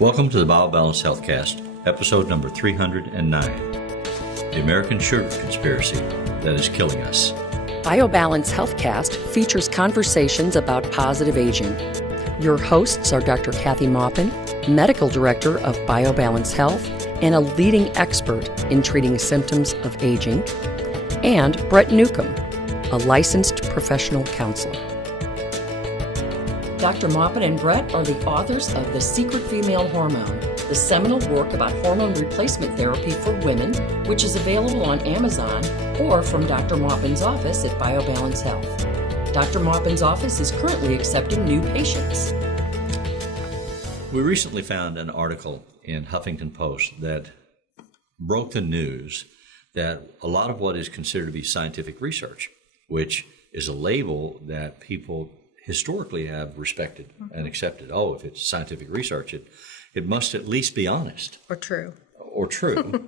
Welcome to the BioBalance Healthcast, episode number 309, The American Sugar Conspiracy That Is Killing Us. BioBalance Healthcast features conversations about positive aging. Your hosts are Dr. Kathy Maupin, Medical Director of BioBalance Health and a leading expert in treating symptoms of aging, and Brett Newcomb, a licensed professional counselor. Dr. Maupin and Brett are the authors of The Secret Female Hormone, the seminal work about hormone replacement therapy for women, which is available on Amazon or from Dr. Maupin's office at BioBalance Health. Dr. Maupin's office is currently accepting new patients. We recently found an article in Huffington Post that broke the news that a lot of what is considered to be scientific research, which is a label that people historically have respected and accepted. Oh, if it's scientific research, it must at least be honest. Or true. Or true.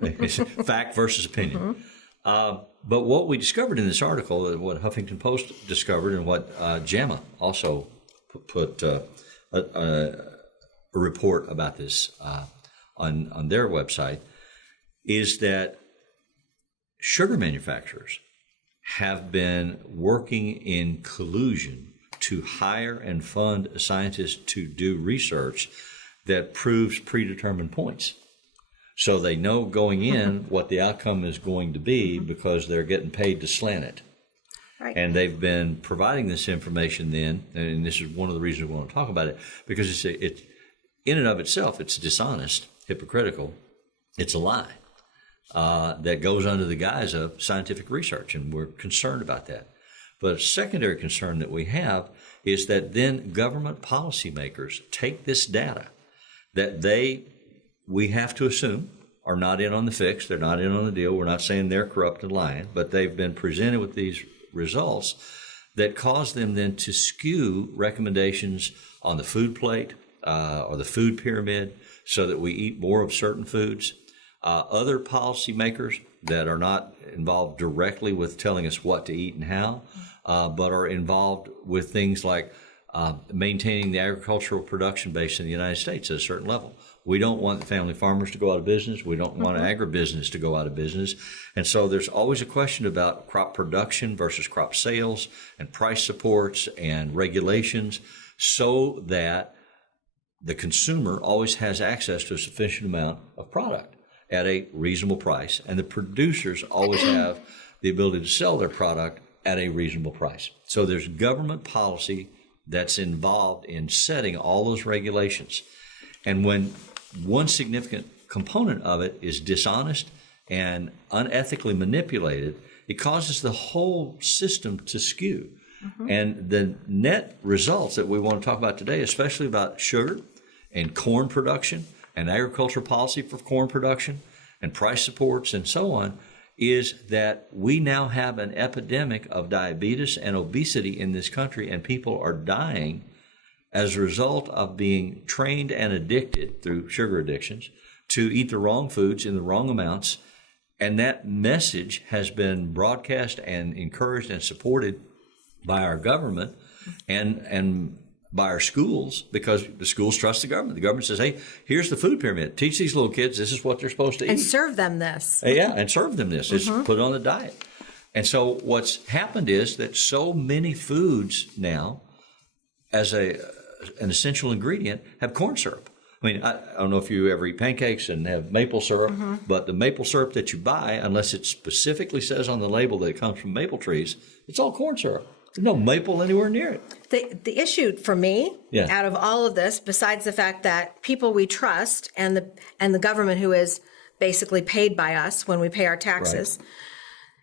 Fact versus opinion. But what we discovered in this article, what Huffington Post discovered and what JAMA also put a report about this on their website, is that sugar manufacturers have been working in collusion to hire and fund scientists to do research that proves predetermined points. So they know going in what the outcome is going to be because they're getting paid to slant it. Right. And they've been providing this information then, and this is one of the reasons we want to talk about it, because it's in and of itself, it's dishonest, hypocritical, it's a lie that goes under the guise of scientific research, and we're concerned about that. But a secondary concern that we have is that then government policymakers take this data that we have to assume are not in on the fix, they're not in on the deal, we're not saying they're corrupt and lying, but they've been presented with these results that cause them then to skew recommendations on the food plate or the food pyramid so that we eat more of certain foods. Other policymakers that are not involved directly with telling us what to eat and how, but are involved with things like maintaining the agricultural production base in the United States at a certain level. We don't want family farmers to go out of business. We don't want agribusiness to go out of business. And so there's always a question about crop production versus crop sales and price supports and regulations so that the consumer always has access to a sufficient amount of product at a reasonable price, and the producers always have the ability to sell their product at a reasonable price. So there's government policy that's involved in setting all those regulations. And when one significant component of it is dishonest and unethically manipulated, it causes the whole system to skew. And the net results that we want to talk about today, especially about sugar and corn production and agricultural policy for corn production and price supports and so on, is that we now have an epidemic of diabetes and obesity in this country, and people are dying as a result of being trained and addicted through sugar addictions to eat the wrong foods in the wrong amounts. And that message has been broadcast and encouraged and supported by our government and by our schools, because the schools trust the government. The government says, hey, here's the food pyramid. Teach these little kids this is what they're supposed to eat. And serve them this. Yeah, and serve them this. It's put on the diet. And so what's happened is that so many foods now, as an essential ingredient, have corn syrup. I mean, I don't know if you ever eat pancakes and have maple syrup, but the maple syrup that you buy, unless it specifically says on the label that it comes from maple trees, it's all corn syrup. There's no maple anywhere near it. The issue for me, out of all of this, besides the fact that people we trust and the government who is basically paid by us when we pay our taxes,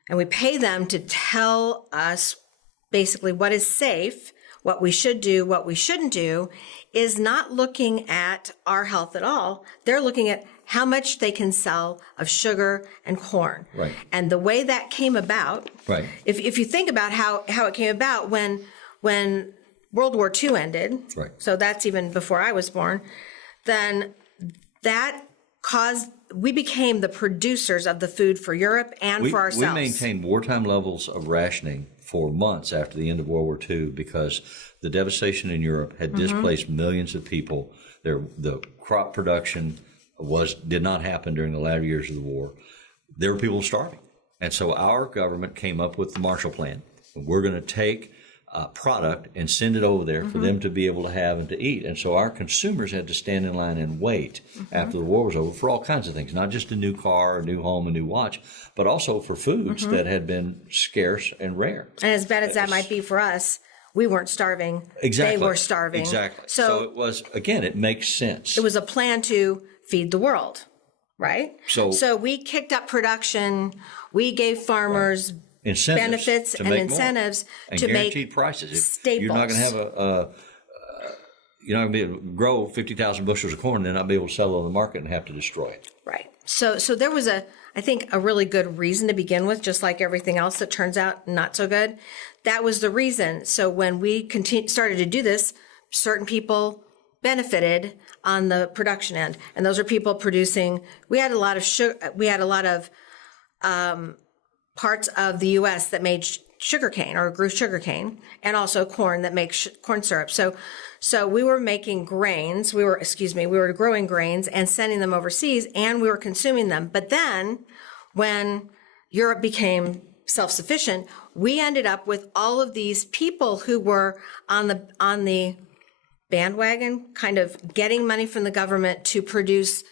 and we pay them to tell us basically what is safe, what we should do, what we shouldn't do, is not looking at our health at all. They're looking at how much they can sell of sugar and corn. Right. And the way that came about, Right. if you think about how it came about when World War II ended, Right. so that's even before I was born, then that caused, we became the producers of the food for Europe and for ourselves. We maintained wartime levels of rationing for months after the end of World War II because the devastation in Europe had displaced millions of people. The crop production did not happen during the latter years of the war. There were people starving. And so our government came up with the Marshall Plan. We're going to take product and send it over there for them to be able to have and to eat. And so our consumers had to stand in line and wait after the war was over for all kinds of things, not just a new car, a new home, a new watch, but also for foods that had been scarce and rare. And as bad as that might be for us, we weren't starving. Exactly. They were starving. Exactly. So it was, again, it makes sense. It was a plan to feed the world, right? So we kicked up production. We gave farmers benefits and incentives and to guaranteed make prices. Staples. You're not going to have you're not going to be able to grow 50,000 bushels of corn and then not be able to sell it on the market and have to destroy it. Right. So there was I think a really good reason to begin with, just like everything else that turns out not so good. That was the reason. So when we started to do this, certain people benefited on the production end, and those are people producing. We had a lot of sugar. We had a lot of parts of the U.S. that made sugarcane or grew sugarcane, and also corn that makes corn syrup. So we were making grains. We were growing grains and sending them overseas, and we were consuming them. But then, when Europe became self-sufficient, we ended up with all of these people who were on the bandwagon, kind of getting money from the government to produce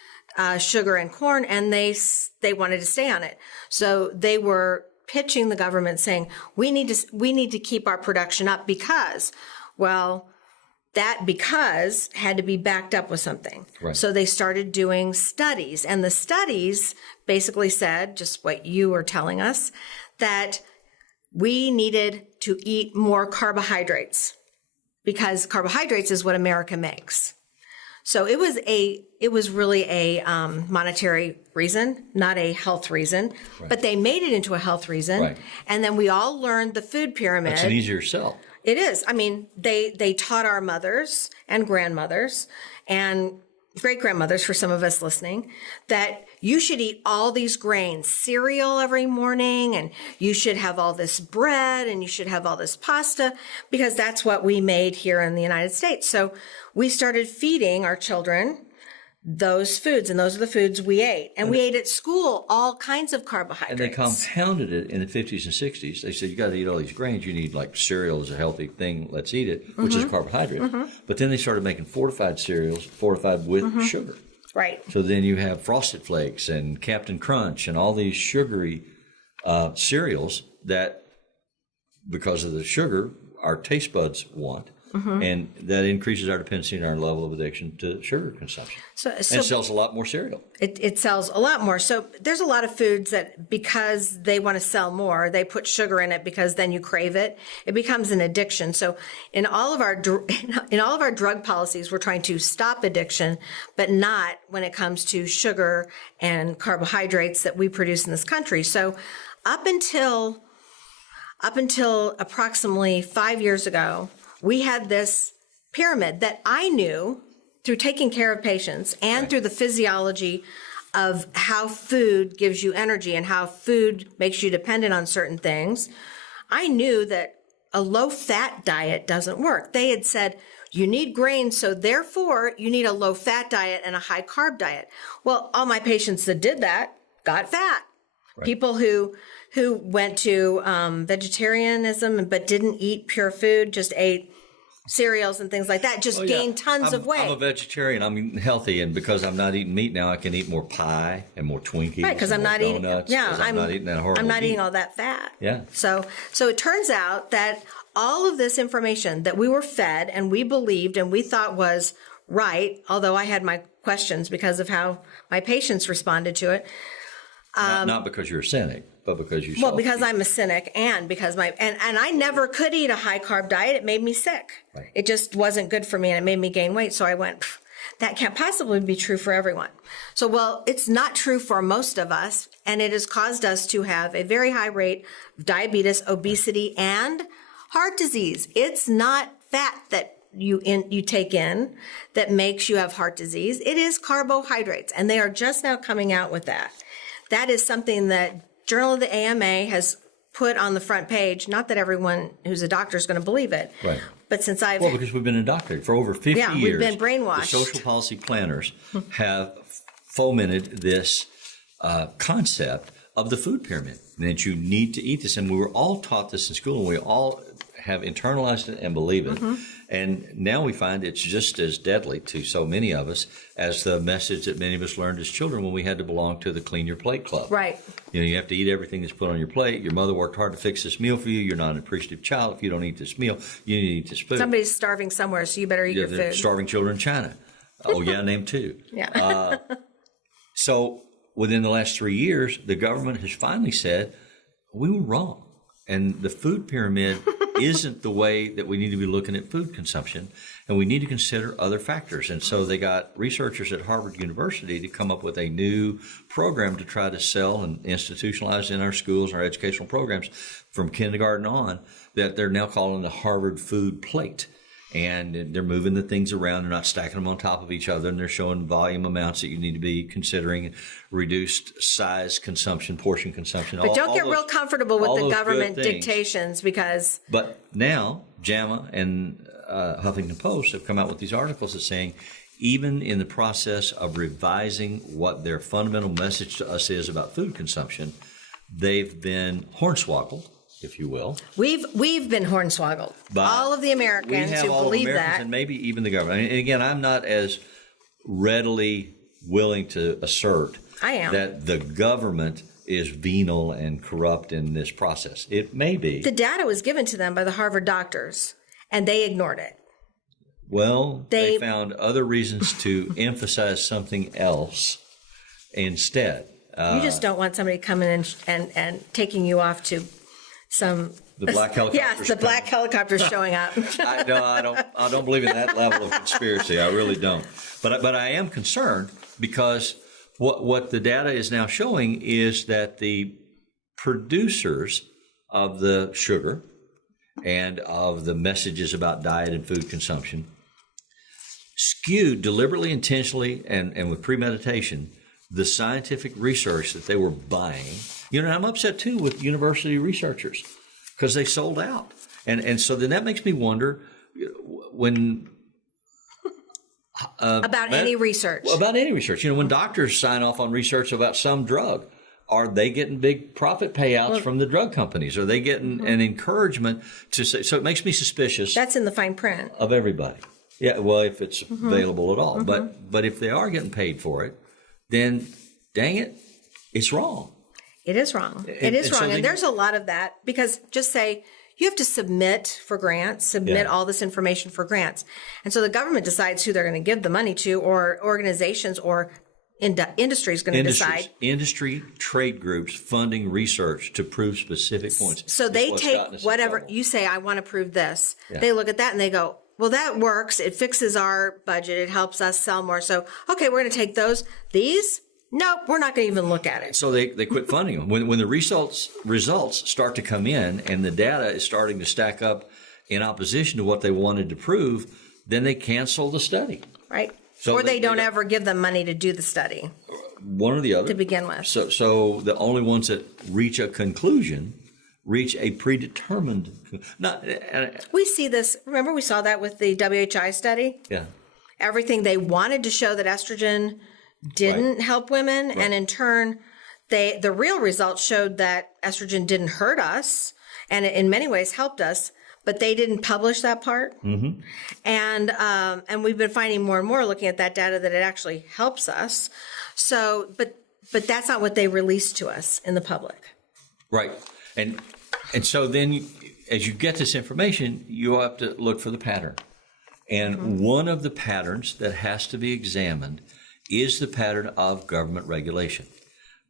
sugar and corn, and they wanted to stay on it. So they were pitching the government saying, we need to keep our production up because had to be backed up with something. Right. So they started doing studies, and the studies basically said just what you were telling us, that we needed to eat more carbohydrates because carbohydrates is what America makes. So it was really a monetary reason, not a health reason, but they made it into a health reason. Right. And then we all learned the food pyramid. It's an easier sell. It is. I mean, they taught our mothers and grandmothers and great-grandmothers, for some of us listening, that you should eat all these grains, cereal every morning, and you should have all this bread, and you should have all this pasta, because that's what we made here in the United States. So we started feeding our children those foods, and those are the foods we ate. And we ate at school all kinds of carbohydrates. And they compounded it in the 50s and 60s. They said, you got to eat all these grains. You need, like, cereal is a healthy thing. Let's eat it, which is carbohydrate. But then they started making fortified cereals, fortified with sugar. Right. So then you have Frosted Flakes and Captain Crunch and all these sugary cereals that, because of the sugar, our taste buds want. And that increases our dependency and our level of addiction to sugar consumption. So and it sells a lot more cereal. It sells a lot more. So there's a lot of foods that, because they want to sell more, they put sugar in it because then you crave it. It becomes an addiction. So in all of our drug policies, we're trying to stop addiction, but not when it comes to sugar and carbohydrates that we produce in this country. So up until approximately 5 years ago, we had this pyramid that I knew through taking care of patients and through the physiology of how food gives you energy and how food makes you dependent on certain things. I knew that a low-fat diet doesn't work. They had said, you need grains, so therefore you need a low-fat diet and a high-carb diet. Well, all my patients that did that got fat. Right. People who went to vegetarianism but didn't eat pure food, just ate cereals and things like that, just gained tons of weight. I'm a vegetarian. I'm eating healthy, and because I'm not eating meat now, I can eat more pie and more Twinkies. Right, because I'm not eating. Yeah, I'm not eating that horrible. I'm not eating all that fat. Yeah. So it turns out that all of this information that we were fed and we believed and we thought was right, although I had my questions because of how my patients responded to it. Not because you're a cynic, but because you. Well, because I'm a cynic, and because and I never could eat a high carb diet. It made me sick. Right. It just wasn't good for me, and it made me gain weight. So I went, that can't possibly be true for everyone. So, well, it's not true for most of us, and it has caused us to have a very high rate of diabetes, obesity, and heart disease. It's not fat that you take in that makes you have heart disease. It is carbohydrates, and they are just now coming out with that. That is something that Journal of the AMA has put on the front page. Not that everyone who's a doctor is going to believe it. Right. But since I've... Well, because we've been indoctrinated. For over 50 years, we've been brainwashed. The social policy planners have fomented this concept of the food pyramid, that you need to eat this. And we were all taught this in school, and we all have internalized it and believe it. And now we find it's just as deadly to so many of us as the message that many of us learned as children when we had to belong to the Clean Your Plate Club. Right. You have to eat everything that's put on your plate. Your mother worked hard to fix this meal for you. You're not an appreciative child. If you don't eat this meal, you need to eat this food. Somebody's starving somewhere, so you better eat your food. Starving children in China. Oh, yeah, name two. Yeah. So within the last 3 years, the government has finally said, we were wrong. And the food pyramid isn't the way that we need to be looking at food consumption, and we need to consider other factors. And so they got researchers at Harvard University to come up with a new program to try to sell and institutionalize in our schools, our educational programs from kindergarten on, that they're now calling the Harvard Food Plate. And they're moving the things around. They're not stacking them on top of each other. And they're showing volume amounts that you need to be considering, reduced size consumption, portion consumption. But don't get real comfortable with the government dictations, because... But now JAMA and Huffington Post have come out with these articles that saying even in the process of revising what their fundamental message to us is about food consumption, they've been hornswoggled, if you will. We've been hornswoggled. All of the Americans who believe that. And maybe even the government. And again, I'm not as readily willing to assert that the government is venal and corrupt in this process. It may be. The data was given to them by the Harvard doctors, and they ignored it. Well, they found other reasons to emphasize something else instead. You just don't want somebody coming in and taking you off to the black helicopters. Yes, the black helicopters showing up. I don't believe in that level of conspiracy. I really don't. But I am concerned because what the data is now showing is that the producers of the sugar and of the messages about diet and food consumption skewed deliberately, intentionally, and with premeditation the scientific research that they were buying. And I'm upset too with university researchers because they sold out. And so then that makes me wonder when about any research. About any research. When doctors sign off on research about some drug, are they getting big profit payouts from the drug companies? Are they getting an encouragement to say? So it makes me suspicious. That's in the fine print of everybody. Yeah, well, if it's available at all. But if they are getting paid for it, then dang it, it's wrong. It is wrong. It is wrong. And there's a lot of that because just say you have to submit for grants, submit all this information for grants. And so the government decides who they're going to give the money to, or organizations or industry is going to decide. Industry, trade groups funding research to prove specific points. So they take whatever you say, I want to prove this. Yeah. They look at that and they go, well, that works. It fixes our budget. It helps us sell more. So, okay, we're going to take those. These? Nope, we're not going to even look at it. So they quit funding them. When the results start to come in and the data is starting to stack up in opposition to what they wanted to prove, then they cancel the study. Right. So or they don't ever give them money to do the study. One or the other. To begin with. So the only ones that reach a conclusion reach a predetermined. We see this. Remember, we saw that with the WHI study. Yeah. Everything they wanted to show that estrogen didn't help women, and in turn, the real results showed that estrogen didn't hurt us, and it in many ways helped us. But they didn't publish that part, and we've been finding more and more looking at that data that it actually helps us. So, but that's not what they released to us in the public. Right. And so then as you get this information, you have to look for the pattern. And one of the patterns that has to be examined is the pattern of government regulation.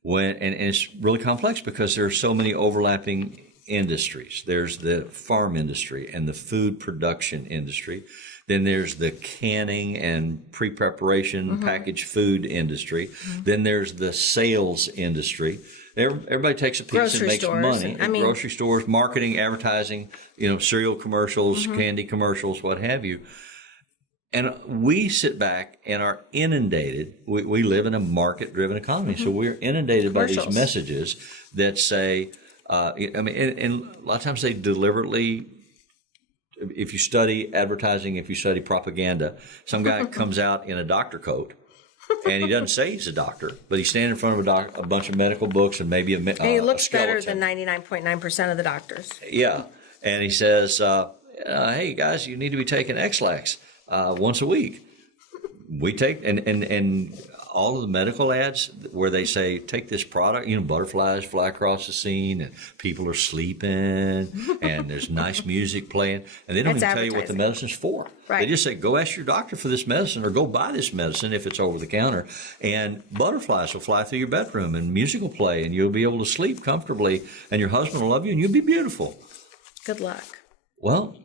And it's really complex because there are so many overlapping industries. There's the farm industry and the food production industry. Then there's the canning and pre-preparation packaged food industry. Then there's the sales industry. Everybody takes a piece grocery and makes stores. money. Grocery stores, marketing, advertising, cereal commercials, candy commercials, what have you. And we sit back and are inundated. We live in a market-driven economy, so we're inundated by these messages that say I mean, and a lot of times they deliberately, if you study advertising, if you study propaganda, some guy comes out in a doctor coat, and he doesn't say he's a doctor, but he's standing in front of a bunch of medical books and maybe And he looks better skeleton. than 99.9% of the doctors. Yeah, and he says, "Hey guys, you need to be taking X-Lax once a week." We take and all of the medical ads where they say take this product, butterflies fly across the scene and people are sleeping and there's nice music playing, and they don't That's even tell you what the advertising. medicine's for. Right. They just say go ask your doctor for this medicine or go buy this medicine if it's over the counter, and butterflies will fly through your bedroom and music will play and you'll be able to sleep comfortably and your husband will love you and you'll be beautiful. Good luck. Well,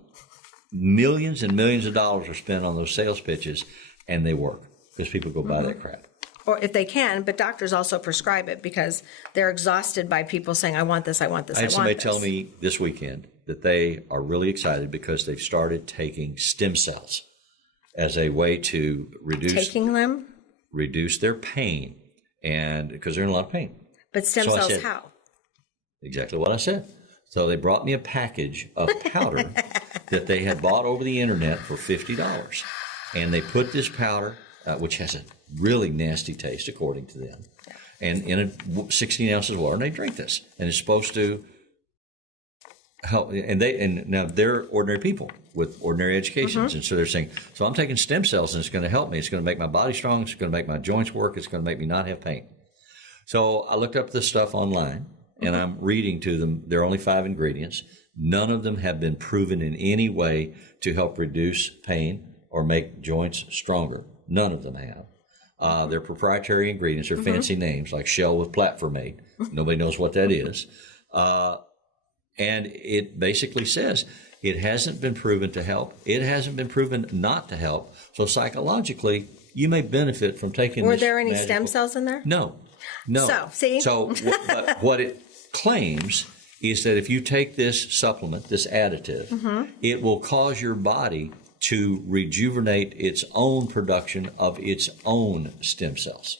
millions and millions of dollars are spent on those sales pitches, and they work because people go buy that crap. Or if they can, but doctors also prescribe it because they're exhausted by people saying, I want this, I want this, I I had want somebody this. tell me this weekend that they are really excited because they've started taking stem cells as a way to Taking them? reduce their pain, and because they're in a lot of pain. But stem So I cells said- how? Exactly what I said. So they brought me a package of powder that they had bought over the internet for $50. And they put this powder, which has a really nasty taste according to them, and in 16 ounces of water, and they drink this. And it's supposed to help. And now they're ordinary people with ordinary educations. And so they're saying, so I'm taking stem cells and it's going to help me. It's going to make my body strong. It's going to make my joints work. It's going to make me not have pain. So I looked up this stuff online. And I'm reading to them, there are only 5 ingredients. None of them have been proven in any way to help reduce pain or make joints stronger. None of them have. They're proprietary ingredients. They're fancy names like Shell with platformate. Nobody knows what that is. And it basically says it hasn't been proven to help. It hasn't been proven not to help. So psychologically, you may benefit from taking Were this there any magical- stem cells in there? No. So, see? So but what it claims is that if you take this supplement, this additive, it will cause your body to rejuvenate its own production of its own stem cells.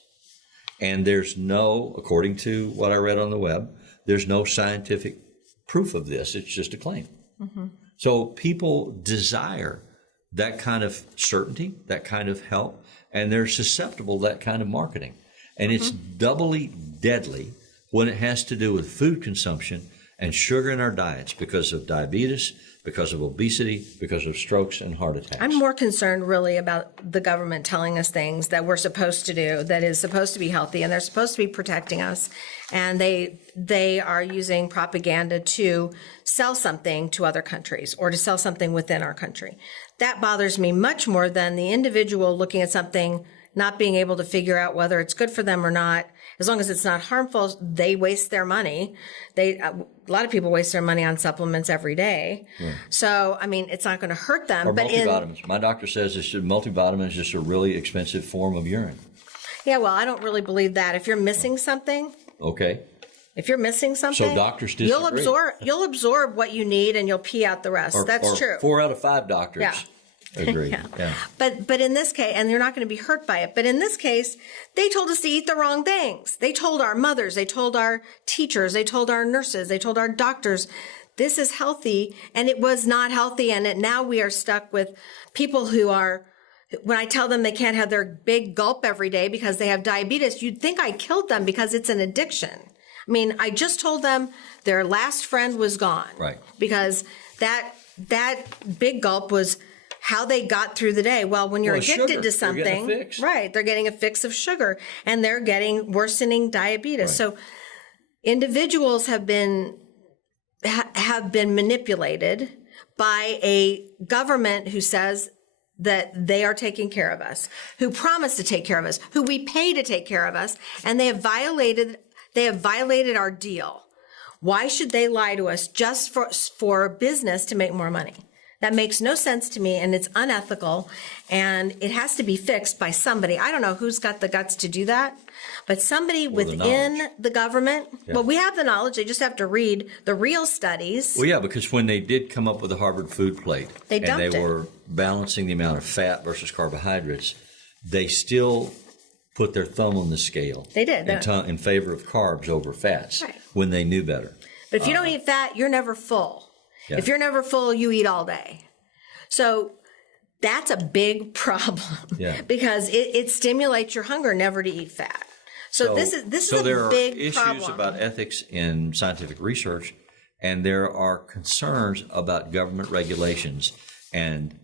And there's no, according to what I read on the web, there's no scientific proof of this. It's just a claim. So people desire that kind of certainty, that kind of help, and they're susceptible to that kind of marketing. And it's doubly deadly when it has to do with food consumption and sugar in our diets because of diabetes, because of obesity, because of strokes and heart attacks. I'm more concerned really about the government telling us things that we're supposed to do, that is supposed to be healthy, and they're supposed to be protecting us. And they are using propaganda to sell something to other countries or to sell something within our country. That bothers me much more than the individual looking at something, not being able to figure out whether it's good for them or not. As long as it's not harmful, they waste their money. A lot of people waste their money on supplements every day. So, I mean, it's not going to hurt them. Or but multivitamins. My doctor says multivitamin is just a really expensive form of urine. Yeah, well, I don't really believe that. If you're missing something, Okay. So doctors disagree. You'll absorb what you need and you'll pee out the rest. That's or true. 4 out of 5 doctors agree. Yeah. But in this case, and you're not going to be hurt by it, but in this case, they told us to eat the wrong things. They told our mothers, they told our teachers, they told our nurses, they told our doctors, this is healthy, and it was not healthy, and now we are stuck with people who are, when I tell them they can't have their big gulp every day because they have diabetes, you'd think I killed them because it's an addiction. I mean, I just told them their last friend was gone. Right. Because that big gulp was how they got through the day. Well, when you're addicted sugar. to something, They're getting a fix. right, they're getting a fix of sugar and they're getting worsening diabetes. So individuals have been manipulated by a government who says that they are taking care of us, who promise to take care of us, who we pay to take care of us, and they have violated our deal. Why should they lie to us just for business to make more money? That makes no sense to me, and it's unethical, and it has to be fixed by somebody. I don't know who's got the guts to do that, but somebody within the government. Yeah. Well, we have the knowledge. They just have to read the real studies. Well, yeah, because when they did come up with the Harvard food plate, they were balancing the amount of fat versus carbohydrates, they still put their thumb on the scale. They did. In favor of carbs over fats when they knew better. But if you don't eat fat, you're never full. Yeah. If you're never full, you eat all day. So that's a big problem because it stimulates your hunger never to eat fat. So this is a big problem. So there are issues about ethics in scientific research, and there are concerns about government regulations and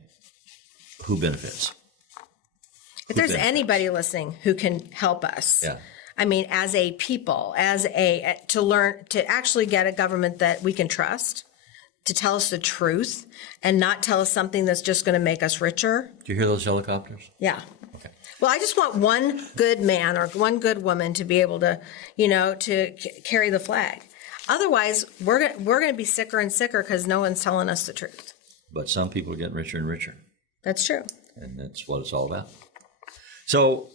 who benefits. If there's anybody listening who can help us, I mean, as a people, to learn to actually get a government that we can trust, to tell us the truth and not tell us something that's just going to make us richer. Do you hear those helicopters? Yeah. Okay. Well, I just want one good man or one good woman to be able to, to carry the flag. Otherwise, we're going to be sicker and sicker because no one's telling us the truth. But some people are getting richer and richer. That's true. And that's what it's all about. So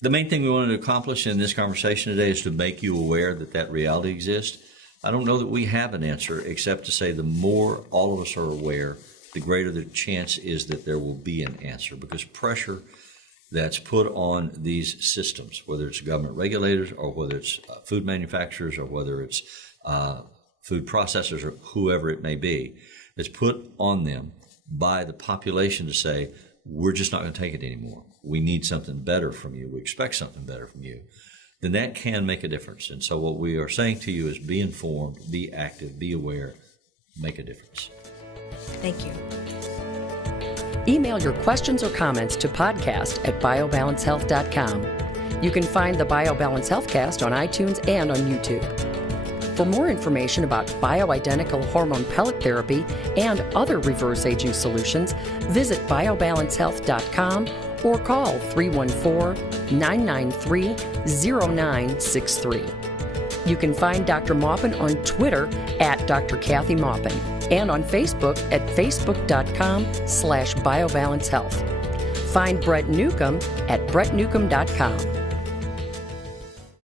the main thing we wanted to accomplish in this conversation today is to make you aware that reality exists. I don't know that we have an answer except to say the more all of us are aware, the greater the chance is that there will be an answer, because pressure that's put on these systems, whether it's government regulators or whether it's food manufacturers or whether it's food processors or whoever it may be, that's put on them by the population to say, we're just not going to take it anymore. We need something better from you. We expect something better from you. Then that can make a difference. And so what we are saying to you is be informed, be active, be aware, make a difference. Thank you. Email your questions or comments to podcast@biobalancehealth.com. You can find the BioBalance Healthcast on iTunes and on YouTube. For more information about bioidentical hormone pellet therapy and other reverse aging solutions, visit biobalancehealth.com or call 314-993-0963. You can find Dr. Maupin on Twitter @Dr. Kathy Maupin and on Facebook at facebook.com/biobalancehealth. Find Brett Newcomb at brettnewcomb.com.